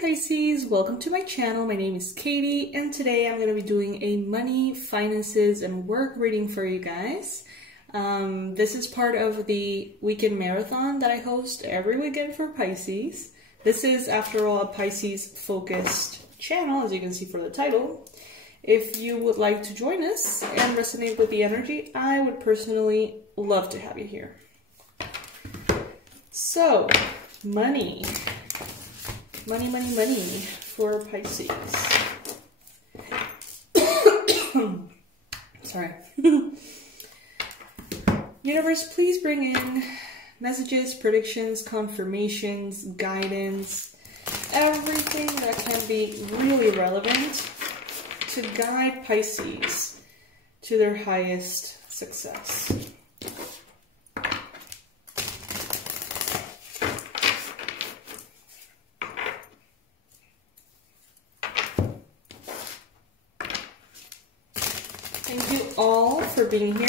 Pisces, welcome to my channel. My name is Katie and today I'm going to be doing a money, finances, and work reading for you guys. This is part of the weekend marathon that I host every weekend for Pisces. This is, after all, a Pisces focused channel, as you can see from the title. If you would like to join us and resonate with the energy, I would personally love to have you here. So, money. Money for Pisces. Sorry. Universe, please bring in messages, predictions, confirmations, guidance, everything that can be really relevant to guide Pisces to their highest success. Thank you all for being here.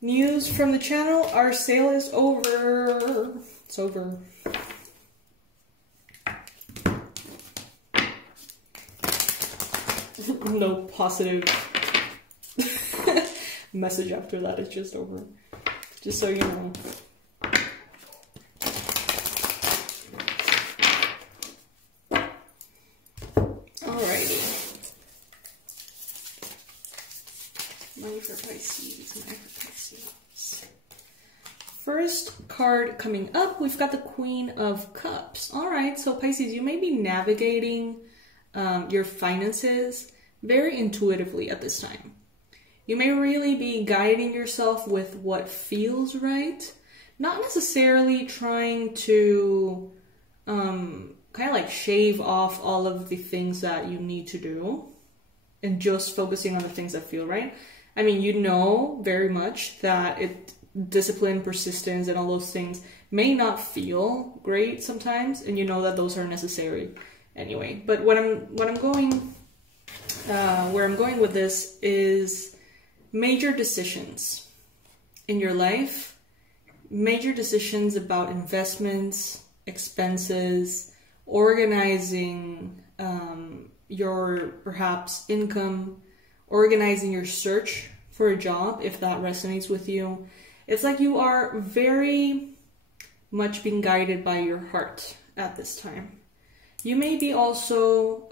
News from the channel, our sale is over. It's over. No positive message after that, it's just over. Just so you know. Money for Pisces, money for Pisces. First card coming up, we've got the Queen of Cups. All right, so Pisces, you may be navigating your finances very intuitively at this time. You may really be guiding yourself with what feels right, not necessarily trying to kind of like shave off all of the things that you need to do and just focusing on the things that feel right. I mean, you know very much that discipline, persistence, and all those things may not feel great sometimes, and you know that those are necessary anyway. But where I'm going with this is major decisions in your life, major decisions about investments, expenses, organizing your perhaps income, organizing your search for a job, if that resonates with you. It's like you are very much being guided by your heart at this time. You may be also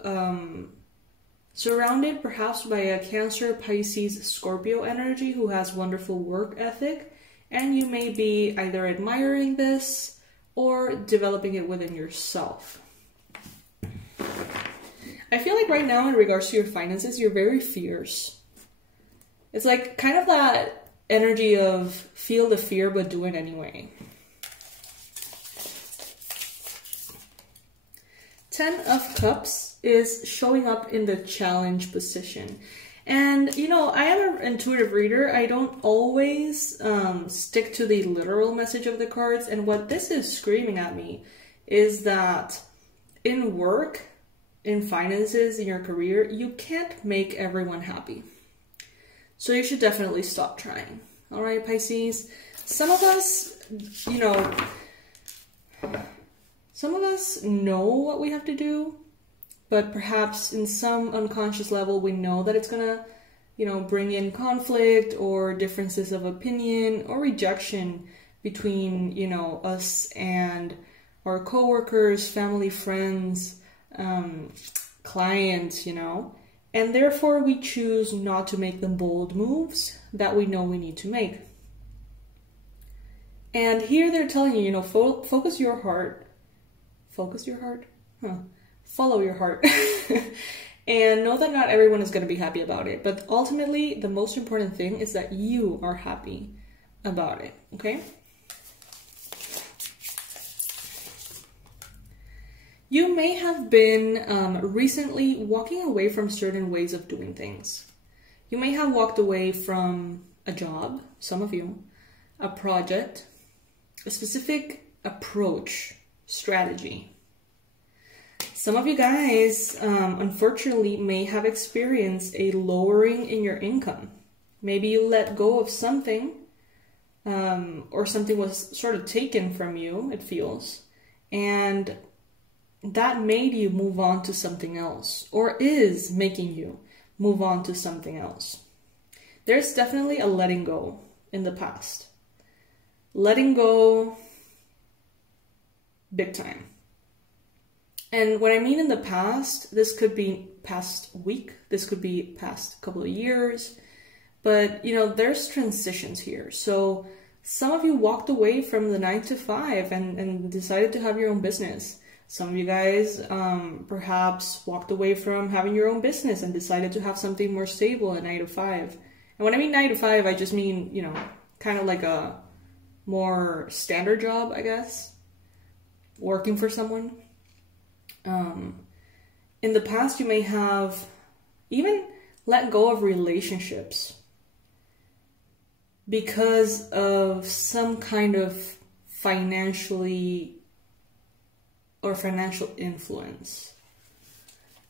surrounded perhaps by a Cancer, Pisces, Scorpio energy who has wonderful work ethic, and you may be either admiring this or developing it within yourself. I feel like right now in regards to your finances, you're very fierce. It's like kind of that energy of feel the fear but do it anyway. 10 of Cups is showing up in the challenge position. And you know, I am an intuitive reader. I don't always stick to the literal message of the cards. And what this is screaming at me is that in work, in finances, in your career, you can't make everyone happy. So you should definitely stop trying. All right, Pisces? Some of us, you know, know what we have to do, but perhaps in some unconscious level, we know that it's gonna, you know, bring in conflict or differences of opinion or rejection between, you know, us and our coworkers, family, friends, clients, you know, and therefore we choose not to make the bold moves that we know we need to make. And here they're telling you, you know, focus your heart. Focus your heart? Huh. Follow your heart. And know that not everyone is going to be happy about it. But ultimately, the most important thing is that you are happy about it. Okay? You may have been recently walking away from certain ways of doing things. You may have walked away from a job, some of you, a project, a specific approach, strategy. Some of you guys, unfortunately, may have experienced a lowering in your income. Maybe you let go of something, or something was sort of taken from you, it feels. and that made you move on to something else, or is making you move on to something else. There's definitely a letting go in the past. Letting go big time. And what I mean in the past, this could be past week, this could be past couple of years, but you know, there's transitions here. So some of you walked away from the 9 to 5 and decided to have your own business. Some of you guys perhaps walked away from having your own business and decided to have something more stable at 9 to 5. And when I mean 9 to 5, I just mean, you know, kind of like a more standard job, I guess, working for someone. In the past, you may have even let go of relationships because of some kind of financial influence.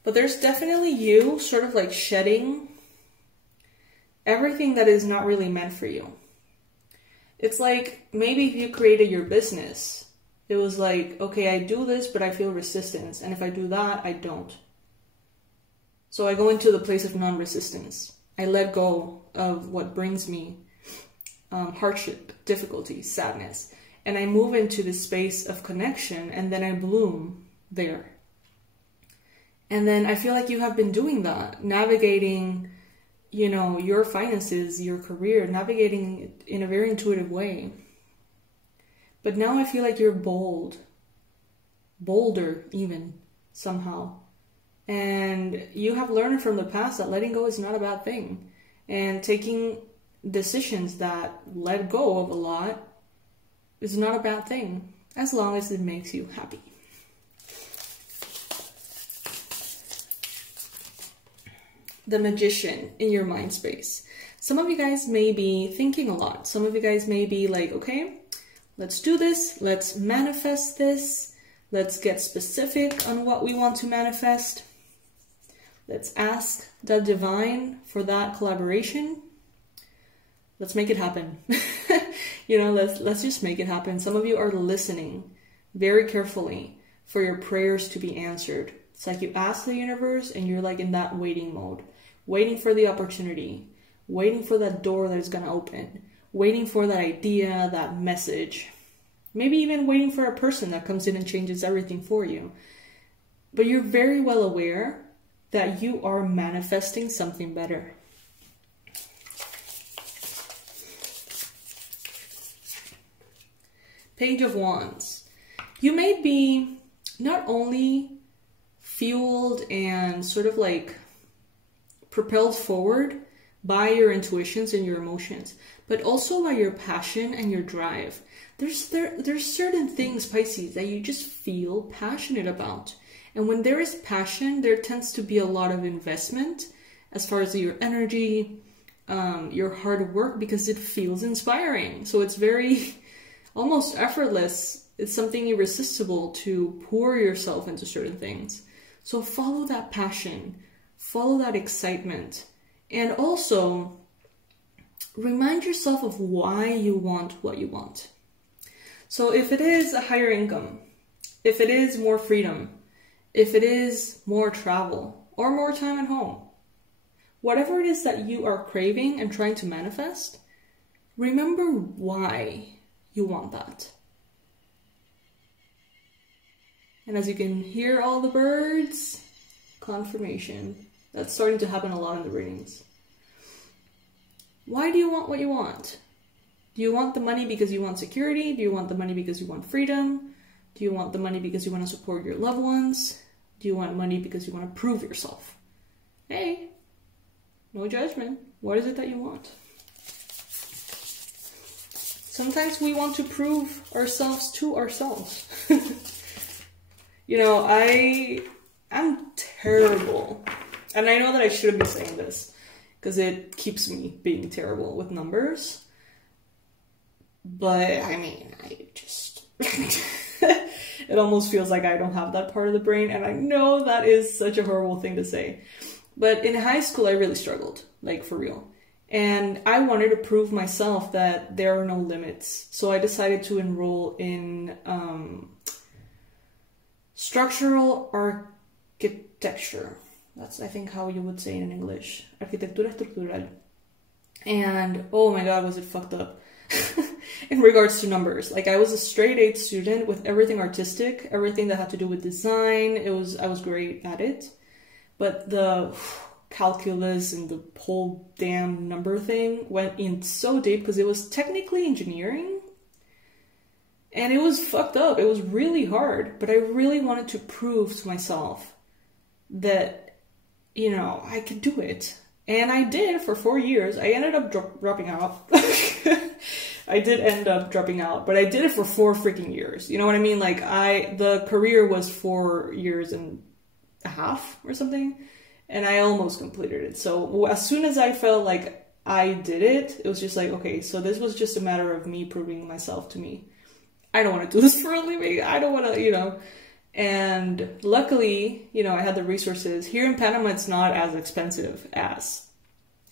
But there's definitely you sort of like shedding everything that is not really meant for you. It's like maybe if you created your business, it was like, okay, I do this, but I feel resistance. And if I do that, I don't. So I go into the place of non-resistance. I let go of what brings me hardship, difficulty, sadness. And I move into this space of connection, and then I bloom there. And then I feel like you have been doing that, navigating, you know, your finances, your career, navigating it in a very intuitive way. But now I feel like you're bolder even, somehow. And you have learned from the past that letting go is not a bad thing. And taking decisions that let go of a lot is not a bad thing, as long as it makes you happy. The Magician in your mind space. Some of you guys may be thinking a lot. Some of you guys may be like, okay, let's do this. Let's manifest this. Let's get specific on what we want to manifest. Let's ask the divine for that collaboration. Let's make it happen. You know, let's just make it happen. Some of you are listening very carefully for your prayers to be answered. It's like you ask the universe and you're like in that waiting mode, waiting for the opportunity, waiting for that door that is going to open, waiting for that idea, that message, maybe even waiting for a person that comes in and changes everything for you. But you're very well aware that you are manifesting something better. Page of Wands. You may be not only fueled and sort of like propelled forward by your intuitions and your emotions, but also by your passion and your drive. There's certain things, Pisces, that you just feel passionate about. And when there is passion, there tends to be a lot of investment as far as your energy, your hard work, because it feels inspiring. So it's very almost effortless. It's something irresistible to pour yourself into certain things. So follow that passion, follow that excitement, and also remind yourself of why you want what you want. So if it is a higher income, if it is more freedom, if it is more travel or more time at home, whatever it is that you are craving and trying to manifest, remember why you want that. And as you can hear all the birds, confirmation. That's starting to happen a lot in the readings. Why do you want what you want? Do you want the money because you want security? Do you want the money because you want freedom? Do you want the money because you want to support your loved ones? Do you want money because you want to prove yourself? Hey, no judgment. What is it that you want? Sometimes we want to prove ourselves to ourselves. You know, I'm terrible. And I know that I shouldn't be saying this because it keeps me being terrible with numbers. But I mean, I just... it almost feels like I don't have that part of the brain. And I know that is such a horrible thing to say. But in high school, I really struggled, like for real. And I wanted to prove myself that there are no limits. So I decided to enroll in Structural architecture. That's, I think, how you would say it in English. Arquitectura estructural. And, oh my god, was it fucked up. In regards to numbers. Like, I was a straight A student with everything artistic, everything that had to do with design. I was great at it. But the calculus and the whole damn number thing went in so deep because it was technically engineering. And it was fucked up. It was really hard. But I really wanted to prove to myself that, you know, I could do it. And I did for 4 years. I ended up dropping out. I did end up dropping out, but I did it for 4 freaking years. You know what I mean? Like, the career was 4 years and a half or something, and I almost completed it. So as soon as I felt like I did it, it was just like, okay, so this was just a matter of me proving myself to me. I don't want to do this for a living. I don't want to, you know. And luckily, you know, I had the resources. Here in Panama, it's not as expensive as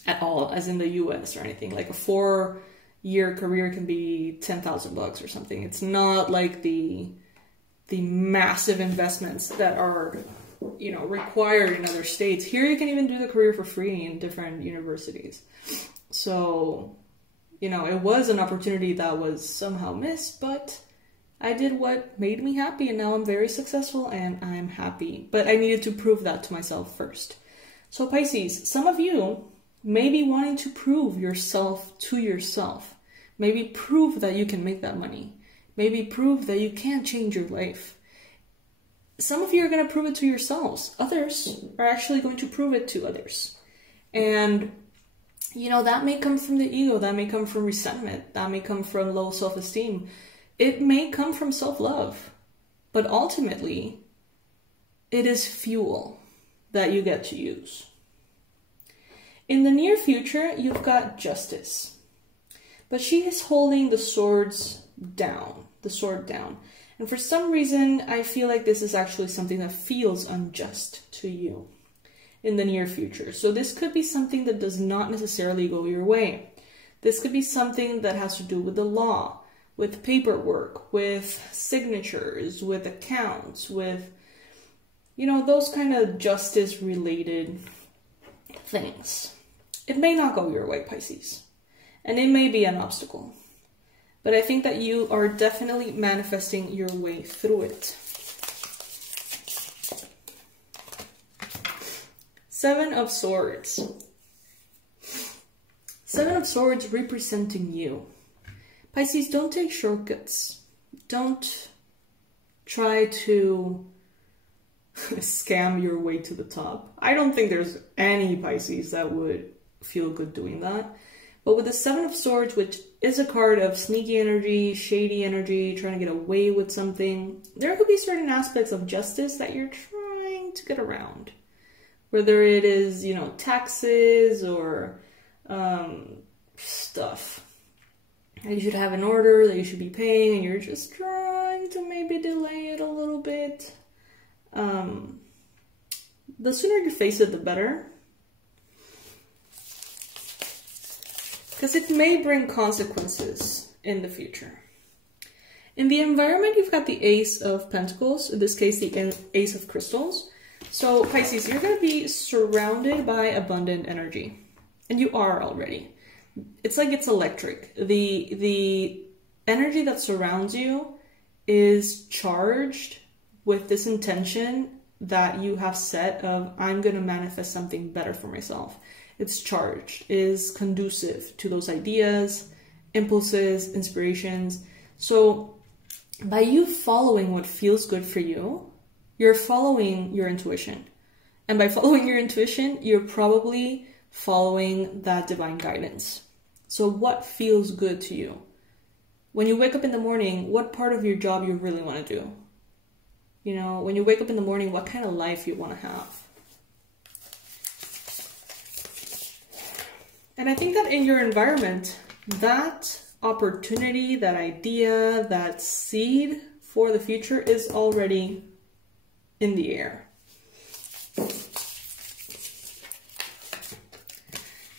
at all as in the US or anything. Like a 4-year career can be $10,000 or something. It's not like the massive investments that are, you know, required in other states. Here you can even do the career for free in different universities. So, you know, it was an opportunity that was somehow missed, but I did what made me happy, and now I'm very successful and I'm happy. But I needed to prove that to myself first. So Pisces, some of you may be wanting to prove yourself to yourself. Maybe prove that you can make that money. Maybe prove that you can change your life. Some of you are going to prove it to yourselves. Others are actually going to prove it to others. And, you know, that may come from the ego. That may come from resentment. That may come from low self-esteem. It may come from self-love. But ultimately, it is fuel that you get to use. In the near future, you've got Justice. But she is holding the sword down. And for some reason, I feel like this is actually something that feels unjust to you in the near future. So this could be something that does not necessarily go your way. This could be something that has to do with the law, with paperwork, with signatures, with accounts, with, you know, those kind of justice-related things. It may not go your way, Pisces, and it may be an obstacle. But I think that you are definitely manifesting your way through it. 7 of Swords. 7 of Swords representing you. Pisces, don't take shortcuts. Don't try to scam your way to the top. I don't think there's any Pisces that would feel good doing that. But with the 7 of Swords, which is a card of sneaky energy, shady energy, trying to get away with something, there could be certain aspects of justice that you're trying to get around. Whether it is, you know, taxes or stuff that you should have in order, that you should be paying, and you're just trying to maybe delay it a little bit. The sooner you face it, the better. Because it may bring consequences in the future. In the environment, you've got the Ace of Pentacles, in this case, the Ace of Crystals. So, Pisces, you're going to be surrounded by abundant energy. And you are already. It's like it's electric. The energy that surrounds you is charged with this intention that you have set of, I'm going to manifest something better for myself. It's charged, is conducive to those ideas, impulses, inspirations. So by you following what feels good for you, you're following your intuition. And by following your intuition, you're probably following that divine guidance. So what feels good to you? When you wake up in the morning, what part of your job you really want to do? You know, when you wake up in the morning, what kind of life you want to have? And I think that in your environment, that opportunity, that idea, that seed for the future is already in the air.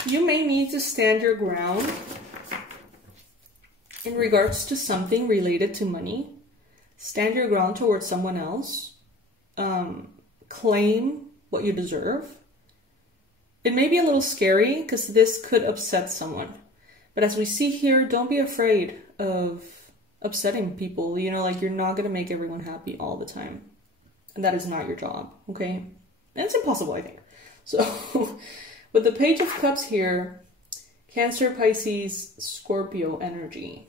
You may need to stand your ground in regards to something related to money. Stand your ground towards someone else. claim what you deserve. It may be a little scary because this could upset someone. But as we see here, don't be afraid of upsetting people. You know, like you're not going to make everyone happy all the time. And that is not your job, okay? And it's impossible, I think. So with the Page of Cups here, Cancer, Pisces, Scorpio energy.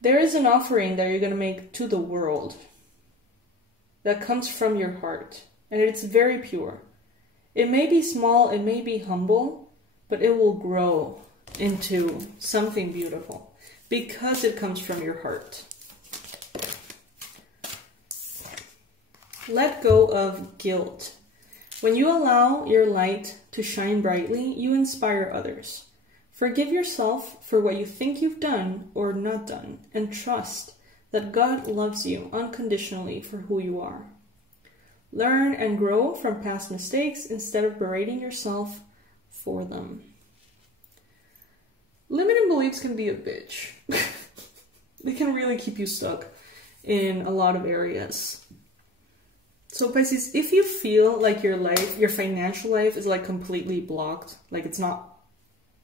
There is an offering that you're going to make to the world that comes from your heart. And it's very pure. It may be small, it may be humble, but it will grow into something beautiful because it comes from your heart. Let go of guilt. When you allow your light to shine brightly, you inspire others. Forgive yourself for what you think you've done or not done, and trust that God loves you unconditionally for who you are. Learn and grow from past mistakes instead of berating yourself for them. Limiting beliefs can be a bitch. They can really keep you stuck in a lot of areas. So Pisces, if you feel like your life, your financial life is like completely blocked, like it's not,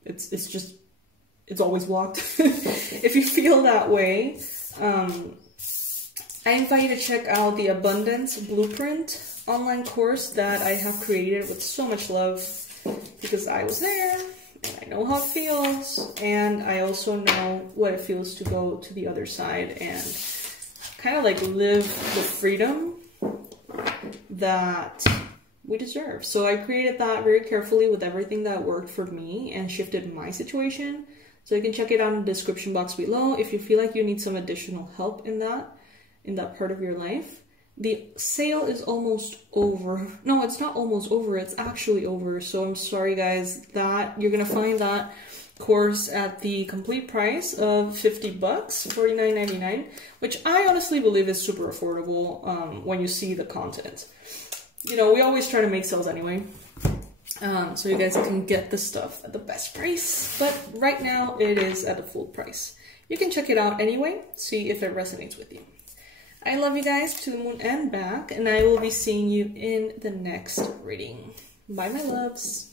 it's always blocked. If you feel that way, I invite you to check out the Abundance Blueprint online course that I have created with so much love because I was there and I know how it feels, and I also know what it feels to go to the other side and kind of like live the freedom that we deserve. So I created that very carefully with everything that worked for me and shifted my situation. So you can check it out in the description box below if you feel like you need some additional help in that part of your life. The sale is almost over. No, it's not almost over, it's actually over. So I'm sorry guys, that you're gonna find that course at the complete price of $50, $49.99, which I honestly believe is super affordable when you see the content. You know, we always try to make sales anyway, so you guys can get the stuff at the best price, but right now it is at the full price. You can check it out anyway, see if it resonates with you. I love you guys to the moon and back, and I will be seeing you in the next reading. Bye, my loves.